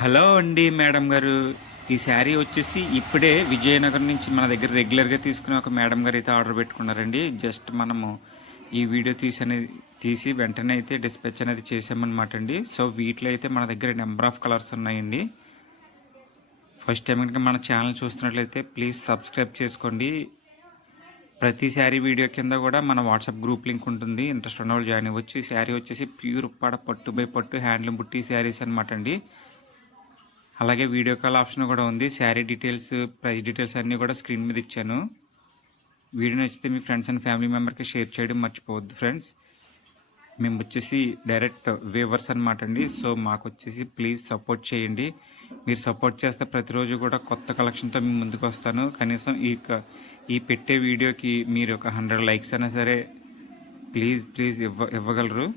Hello అండి madam గారు. ఈ శారీ వచ్చేసి ఇప్పుడే విజయనగరం నుంచి మన దగ్గర రెగ్యులర్గా తీసుకునే ఒక మేడం గారు అయితే ఆర్డర్ పెట్టుకున్నారండి. జస్ట్ మనము ఈ వీడియో తీసి వెంటనే అయితే డిస్పాచ్ అనేది చేసామన్నమాట అండి. సో వీటిలో అయితే మన దగ్గర నెంబర్ ఆఫ్ కలర్స్ ఉన్నాయండి. ఫస్ట్ టైం కనుక మన ఛానల్ చూస్తున్నట్లయితే ప్లీజ్ సబ్స్క్రైబ్ చేసుకోండి. ప్రతి శారీ వీడియో కింద కూడా మన వాట్సాప్ గ్రూప్ లింక్ ఉంటుంది. ఇంట్రెస్ట్ ఉన్న వాళ్ళు జాయిన్ అవ్వచ్చు. ఈ శారీ వచ్చేసి ప్యూర్ ఉప్పాడ పట్టు బై పట్టు హ్యాండ్లూమ్ బుట్టి శారీస్ అనమాట అండి. అలాగే వీడియో కాల్ ఆప్షన్ కూడా ఉంది. శారీ డీటెయిల్స్, ప్రైస్ డీటెయిల్స్ అన్నీ కూడా స్క్రీన్ మీద ఇచ్చాను. వీడియో నచ్చితే మీ ఫ్రెండ్స్ అండ్ ఫ్యామిలీ మెంబర్కి షేర్ చేయడం మర్చిపోవద్దు ఫ్రెండ్స్. మేము వచ్చేసి డైరెక్ట్ వేవర్స్ అనమాట అండి. సో మాకు వచ్చేసి ప్లీజ్ సపోర్ట్ చేయండి. మీరు సపోర్ట్ చేస్తే ప్రతిరోజు కూడా కొత్త కలెక్షన్తో మేము ముందుకు వస్తాను. కనీసం ఈ పెట్టే వీడియోకి మీరు ఒక 100 లైక్స్ అయినా సరే ప్లీజ్ ఇవ్వగలరు.